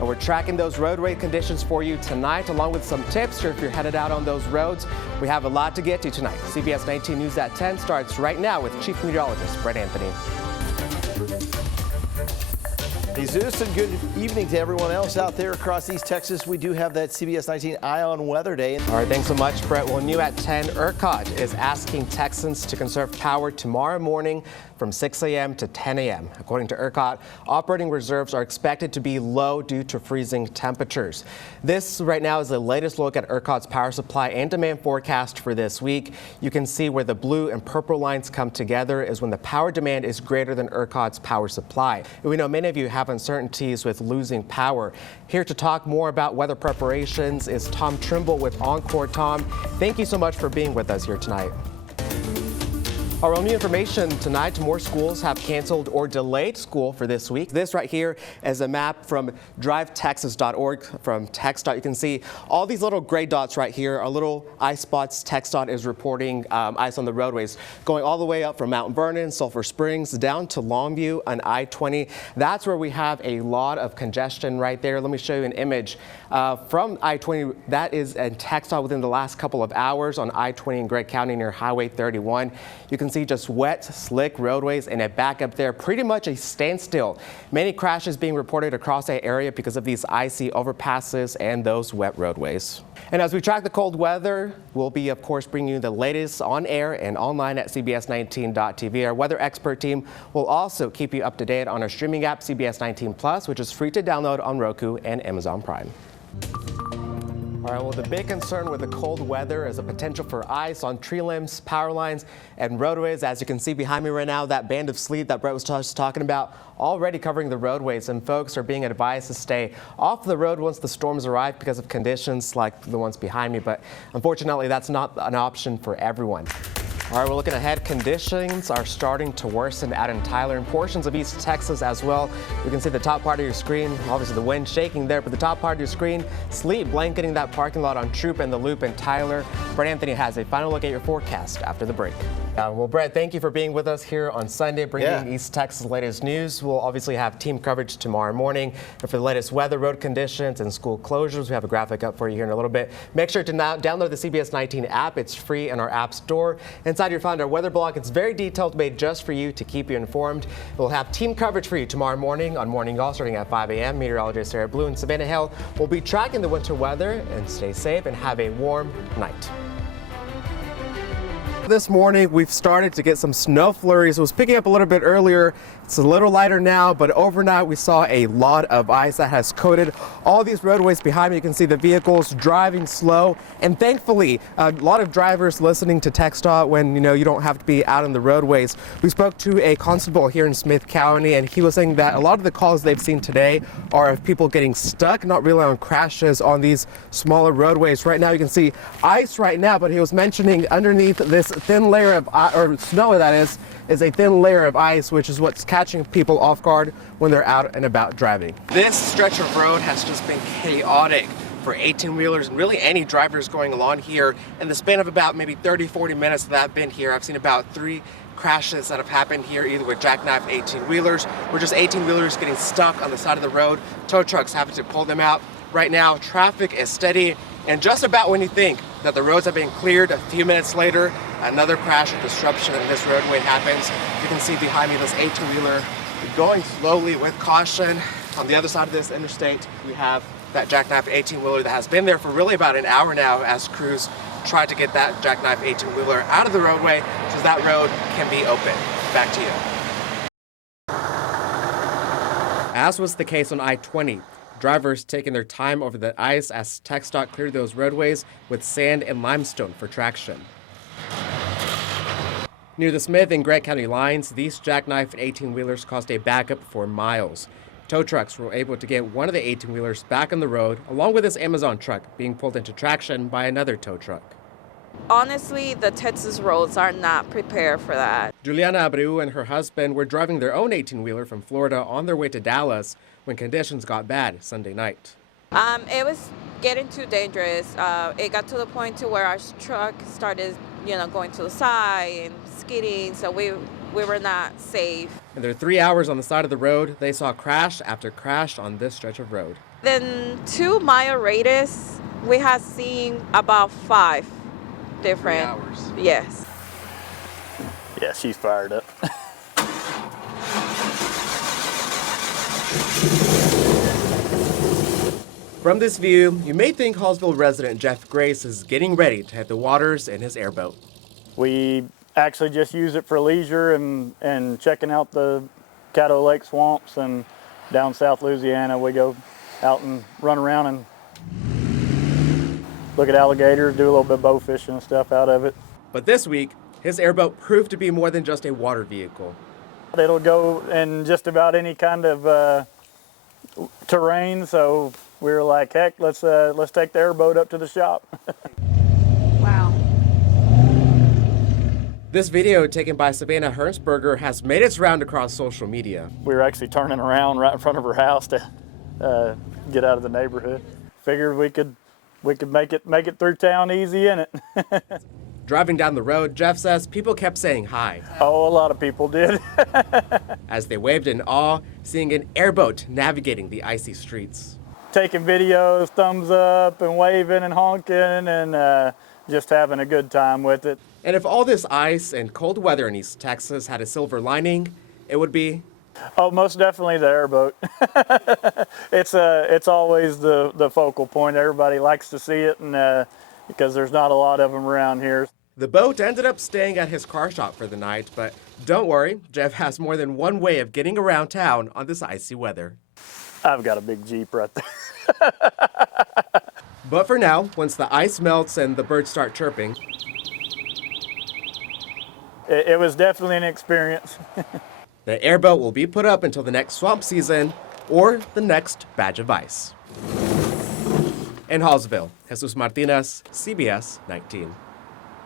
And we're tracking those roadway conditions for you tonight, along with some tips if you're headed out on those roads. We have a lot to get to tonight. CBS 19 News at 10 starts right now with Chief Meteorologist Brett Anthony. Jesus, and good evening to everyone else out there across East Texas. We do have that CBS 19 Eye on Weather Day. All right, thanks so much, Brett. Well, new at 10, ERCOT is asking Texans to conserve power tomorrow morning from 6 a.m. to 10 a.m. According to ERCOT, operating reserves are expected to be low due to freezing temperatures. This right now is the latest look at ERCOT's power supply and demand forecast for this week. You can see where the blue and purple lines come together is when the power demand is greater than ERCOT's power supply. We know many of you have uncertainties with losing power. Here to talk more about weather preparations is Tom Trimble with ONCOR. Tom, thank you so much for being with us here tonight. Our new information tonight, more schools have canceled or delayed school for this week. This right here is a map from drivetexas.org from TxDOT. You can see all these little gray dots right here are little ice spots. TxDOT is reporting ice on the roadways going all the way up from Mount Vernon, Sulphur Springs, down to Longview on I-20. That's where we have a lot of congestion right there. Let me show you an image from I-20. That is in TxDOT within the last couple of hours on I-20 in Gregg County near Highway 31. You can see just wet, slick roadways and a backup there, pretty much a standstill. Many crashes being reported across that area because of these icy overpasses and those wet roadways. And as we track the cold weather, we'll be, of course, bringing you the latest on air and online at CBS19.tv. Our weather expert team will also keep you up to date on our streaming app, CBS 19 Plus, which is free to download on Roku and Amazon Prime. All right, well, the big concern with the cold weather is a potential for ice on tree limbs, power lines, and roadways. As you can see behind me right now, that band of sleet that Brett was just talking about already covering the roadways, and folks are being advised to stay off the road once the storms arrive because of conditions like the ones behind me. But unfortunately, that's not an option for everyone. All right, we're looking ahead. Conditions are starting to worsen out in Tyler and portions of East Texas as well. You can see the top part of your screen, obviously the wind shaking there, but the top part of your screen, sleet blanketing that parking lot on Troop and the Loop in Tyler. Brett Anthony has a final look at your forecast after the break. Well, Brett, thank you for being with us here on Sunday, bringing East Texas' latest news. We'll obviously have team coverage tomorrow morning. And for the latest weather, road conditions, and school closures, we have a graphic up for you here in a little bit. Make sure to now download the CBS 19 app. It's free in our app store. Inside you'll find our weather blog. It's very detailed, made just for you to keep you informed. We'll have team coverage for you tomorrow morning on Morning Y'all starting at 5 a.m. Meteorologist Sarah Blue and Savannah Hill will be tracking the winter weather, and stay safe and have a warm night. This morning we've started to get some snow flurries. It was picking up a little bit earlier. It's a little lighter now, but overnight we saw a lot of ice that has coated all these roadways behind me. You can see the vehicles driving slow, and thankfully a lot of drivers listening to TxDOT when you don't have to be out on the roadways. We spoke to a constable here in Smith County, and he was saying that a lot of the calls they've seen today are of people getting stuck, not really on crashes on these smaller roadways. Right now you can see ice right now, but he was mentioning underneath this thin layer of or snow that is a thin layer of ice, which is what's catching people off guard when they're out and about driving. This stretch of road has just been chaotic for 18-wheelers and really any drivers going along here. In the span of about maybe 30-40 minutes that I've been here, I've seen about 3 crashes that have happened here, either with jackknife 18-wheelers or just 18-wheelers getting stuck on the side of the road, tow trucks having to pull them out. Right now, traffic is steady, and just about when you think that the roads have been cleared, a few minutes later, another crash or disruption in this roadway happens. You can see behind me this 18-wheeler going slowly with caution. On the other side of this interstate, we have that jackknife 18-wheeler that has been there for really about an hour now as crews try to get that jackknife 18-wheeler out of the roadway so that road can be open. Back to you. As was the case on I-20, drivers taking their time over the ice as TxDOT cleared those roadways with sand and limestone for traction. Near the Smith and Gregg County lines, these jackknife 18-wheelers caused a backup for miles. Tow trucks were able to get one of the 18-wheelers back on the road, along with this Amazon truck being pulled into traction by another tow truck. Honestly, the Texas roads are not prepared for that. Juliana Abreu and her husband were driving their own 18-wheeler from Florida on their way to Dallas when conditions got bad Sunday night. It was getting too dangerous. It got to the point to where our truck started, going to the side and skidding, so we were not safe. In their 3 hours on the side of the road, they saw crash after crash on this stretch of road. Then 2 mile radius, we have seen about 5 different. 3 hours. Yes. Yeah, she's fired up. From this view, you may think Hallsville resident Jeff Grace is getting ready to hit the waters in his airboat. We actually just use it for leisure and checking out the Caddo Lake swamps, and down South Louisiana we go out and run around and look at alligators, do a little bit of bow fishing and stuff out of it. But this week, his airboat proved to be more than just a water vehicle. It'll go in just about any kind of terrain, so we were like, heck, let's take the airboat up to the shop. Wow. This video taken by Savannah Hernsberger has made its round across social media. We were actually turning around right in front of her house to get out of the neighborhood. Figured we could make it through town easy in it. Driving down the road, Jeff says people kept saying hi Oh, a lot of people did. as they waved in awe, seeing an airboat navigating the icy streets. Taking videos, thumbs up and waving and honking, and just having a good time with it. And if all this ice and cold weather in East Texas had a silver lining, it would be... Oh, most definitely the airboat. It's always the focal point. Everybody likes to see it, and because there's not a lot of them around here. The boat ended up staying at his car shop for the night, but don't worry, Jeff has more than one way of getting around town on this icy weather. I've got a big Jeep right there. But for now, once the ice melts and the birds start chirping, It was definitely an experience. the airboat will be put up until the next swamp season or the next batch of ice. In Hallsville, Jesus Martinez, CBS 19.